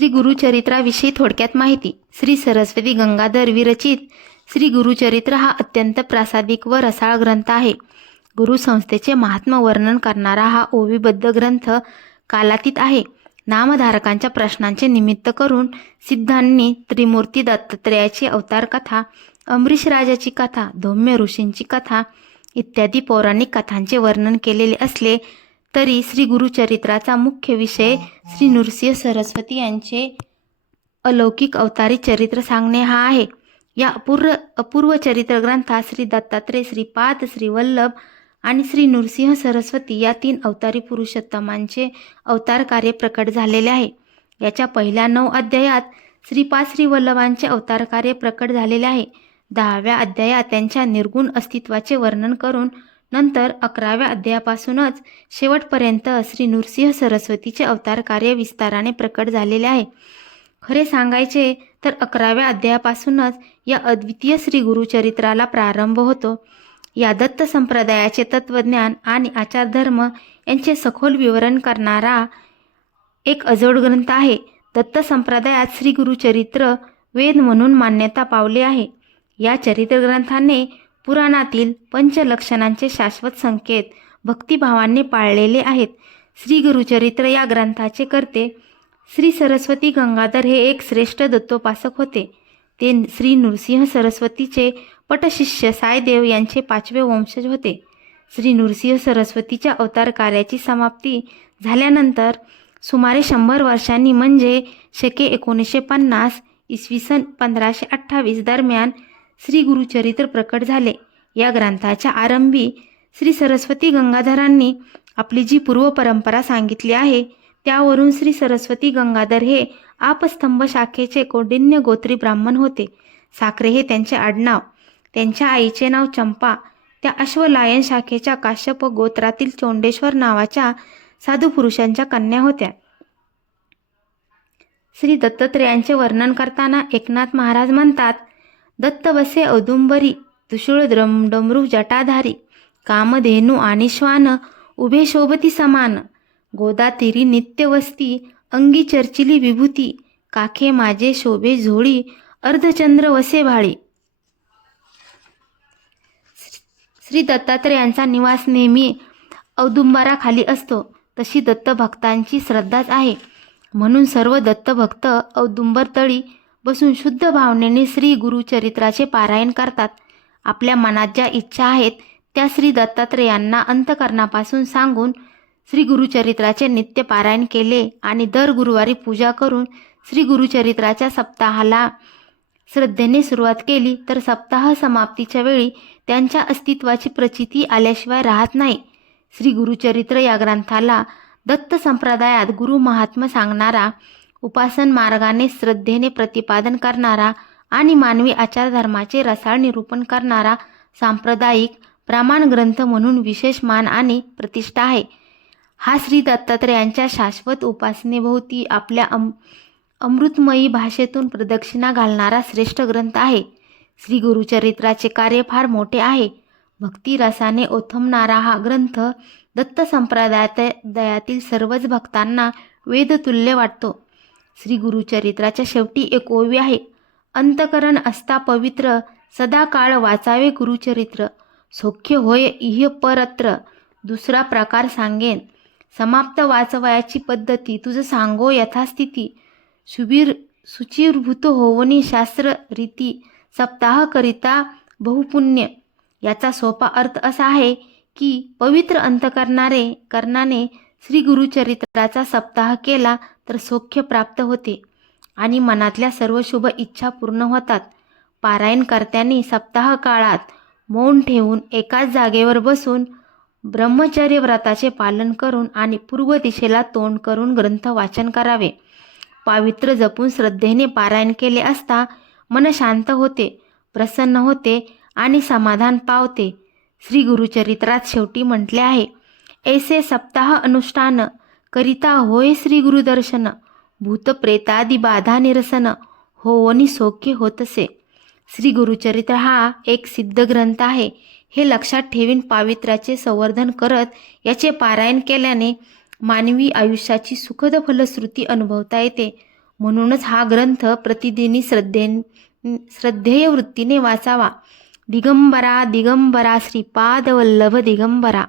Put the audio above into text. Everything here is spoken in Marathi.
श्री गुरुचरित्राविषयी थोडक्यात माहिती. श्री सरस्वती गंगाधर विरचित. श्री गुरुचरित्र हा अत्यंत प्रासादिक व रसाळ ग्रंथ आहे. गुरुसंस्थेचे महात्मा वर्णन करणारा हा ओवीबद्ध ग्रंथ कालातीत आहे. नामधारकांच्या प्रश्नांचे निमित्त करून सिद्धांनी त्रिमूर्ती दत्तात्रेयाची अवतार कथा अमरीश राजाची कथा धौम्य ऋषींची कथा इत्यादी पौराणिक कथांचे वर्णन केलेले असले तरी श्री गुरुचरित्राचा मुख्य विषय श्री नृसिंह सरस्वती यांचे अलौकिक अवतारी चरित्र सांगणे हा आहे. या अपूर्व अपूर्व चरित्र ग्रंथात श्री दत्तात्रय श्रीपाद श्री वल्लभ आणि श्री नृसिंह सरस्वती या तीन अवतारी पुरुषोत्तमांचे अवतार कार्य प्रकट झालेले आहे. याच्या पहिल्या नऊ अध्यायात श्रीपाद श्री वल्लभांचे अवतार कार्य प्रकट झालेले आहे. दहाव्या अध्यायात त्यांच्या निर्गुण अस्तित्वाचे वर्णन करून नंतर अकराव्या अध्यायापासूनच शेवटपर्यंत श्री नृसिंह सरस्वतीचे अवतार कार्य विस्ताराने प्रकट झालेले आहे. खरे सांगायचे तर अकराव्या अध्यायापासूनच या अद्वितीय श्री गुरुचरित्राला प्रारंभ होतो. या दत्त संप्रदायाचे तत्वज्ञान आणि आचारधर्म यांचे सखोल विवरण करणारा एक अजोड ग्रंथ आहे. दत्त संप्रदायात श्री गुरुचरित्र वेद म्हणून मान्यता पावले आहे. या चरित्र ग्रंथाने पुराणातील पंचलक्षणांचे शाश्वत संकेत भक्तिभावांनी पाळलेले आहेत. श्री गुरुचरित्र या ग्रंथाचे करते श्री सरस्वती गंगाधर हे एक श्रेष्ठ दत्तोपासक होते. ते श्री नृसिंह सरस्वतीचे पटशिष्य सायदेव यांचे पाचवे वंशज होते. श्री नृसिंह सरस्वतीच्या अवतार कार्याची समाप्ती झाल्यानंतर सुमारे शंभर वर्षांनी म्हणजे शके एकोणीसशे पन्नास इसवी सन पंधराशे अठ्ठावीस दरम्यान श्री गुरुचरित्र प्रकट झाले. या ग्रंथाच्या आरंभी श्री सरस्वती गंगाधरांनी आपली जी पूर्व परंपरा सांगितली आहे त्यावरून श्री सरस्वती गंगाधर हे आपस्तंभ शाखेचे कौंडिण्य गोत्री ब्राह्मण होते. साखरे हे त्यांचे आडनाव त्यांच्या आईचे नाव चंपा त्या अश्वलायन शाखेच्या काश्यप गोत्रातील चोंडेश्वर नावाच्या साधू पुरुषांच्या कन्या होत्या. श्री दत्तात्रेयांचे वर्णन करताना एकनाथ महाराज म्हणतात दत्त बसे औदुंबरी तुषुळ द्रम डमरू जटाधारी कामधेनू आणि श्वान उभे शोभती समान गोदातिरी नित्यवस्ती अंगी चर्चिली विभूती काखे माझे शोभे झोळी अर्धचंद्र वसे भाळी श्री दत्तात्रयांचा निवास नेहमी औदुंबराखाली असतो तशी दत्तभक्तांची श्रद्धाच आहे म्हणून सर्व दत्तभक्त औदुंबर तळी बसून शुद्ध भावनेने श्री गुरुचरित्राचे पारायण करतात. आपल्या मनात ज्या इच्छा आहेत त्या श्री दत्तात्रेयांना अंतकरणापासून सांगून श्री गुरुचरित्राचे नित्य पारायण केले आणि दर गुरुवारी पूजा करून श्री गुरुचरित्राच्या सप्ताहाला श्रद्धेने सुरुवात केली तर सप्ताह समाप्तीच्या वेळी त्यांच्या अस्तित्वाची प्रचिती आल्याशिवाय राहत नाही. श्री गुरुचरित्र या ग्रंथाला दत्त संप्रदायात गुरु महात्मा सांगणारा उपासन मार्गाने श्रद्धेने प्रतिपादन करणारा आणि मानवी आचारधर्माचे रसाळ निरूपण करणारा सांप्रदायिक प्रमाण ग्रंथ म्हणून विशेष मान आणि प्रतिष्ठा आहे. हा श्री दत्तात्रयांच्या शाश्वत उपासनेभोवती आपल्या अम अमृतमयी भाषेतून प्रदक्षिणा घालणारा श्रेष्ठ ग्रंथ आहे. श्री गुरुचरित्राचे कार्य फार मोठे आहे. भक्तिरसाने ओथमणारा हा ग्रंथ दत्त संप्रदायात दयातील सर्वच भक्तांना वेदतुल्य वाटतो. श्री गुरुचरित्राच्या शेवटी एक ओवी आहे. अंतकरण असता पवित्र सदा काळ वाचावे गुरुचरित्र. सौख्य होय इह परत्र. दुसरा प्रकार सांगेन. समाप्त वाचवयाची पद्धती तुझं सांगो यथास्थिती. सुबीर सुचिरभूत होवनी शास्त्र रीती सप्ताह करिता बहुपुण्य. याचा सोपा अर्थ असा आहे की पवित्र अंत करणारे करणाने श्री गुरुचरित्राचा सप्ताह केला तर सौख्य प्राप्त होते. आणि मनातल्या सर्व शुभ इच्छा पूर्ण होतात. पारायणकर्त्यांनी सप्ताह काळात मौन ठेवून एकाच जागेवर बसून ब्रह्मचर्य व्रताचे पालन करून आणि पूर्व दिशेला तोंड करून ग्रंथ वाचन करावे. पावित्र जपून श्रद्धेने पारायण केले असता मन शांत होते प्रसन्न होते आणि समाधान पावते. श्री गुरुचरित्रात शेवटी म्हटले आहे ऐसे सप्ताह अनुष्ठान करिता होय श्री गुरुदर्शन भूतप्रेतादी बाधा निरसन होवनी सौख्य होतसे. श्री गुरुचरित्र हा एक सिद्ध ग्रंथ आहे. हे लक्षात ठेवीन पावित्र्याचे संवर्धन करत याचे पारायण केल्याने मानवी आयुष्याची सुखद फलश्रुती अनुभवता येते. म्हणूनच हा ग्रंथ प्रतिदिनी श्रद्धे श्रद्धेय वृत्तीने वाचावा. दिगंबरा दिगंबरा श्रीपाद वल्लभ दिगंबरा.